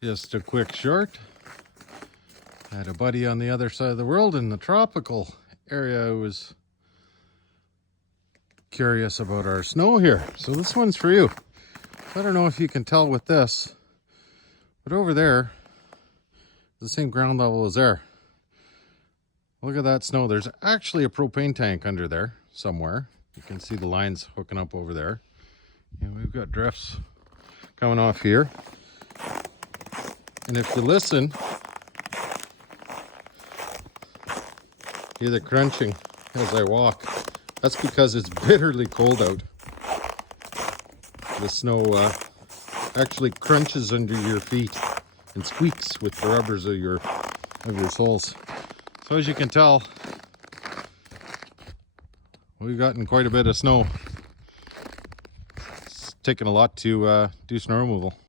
Just a quick short. I had a buddy on the other side of the world in the tropical area who was curious about our snow here. So this one's for you. I don't know if you can tell with this, but over there, the same ground level as there. Look at that snow. There's actually a propane tank under there somewhere. You can see the lines hooking up over there. And we've got drifts coming off here. And if you listen, hear the crunching as I walk. That's because it's bitterly cold out. The snow actually crunches under your feet and squeaks with the rubbers of your soles. So as you can tell, we've gotten quite a bit of snow. It's taken a lot to do snow removal.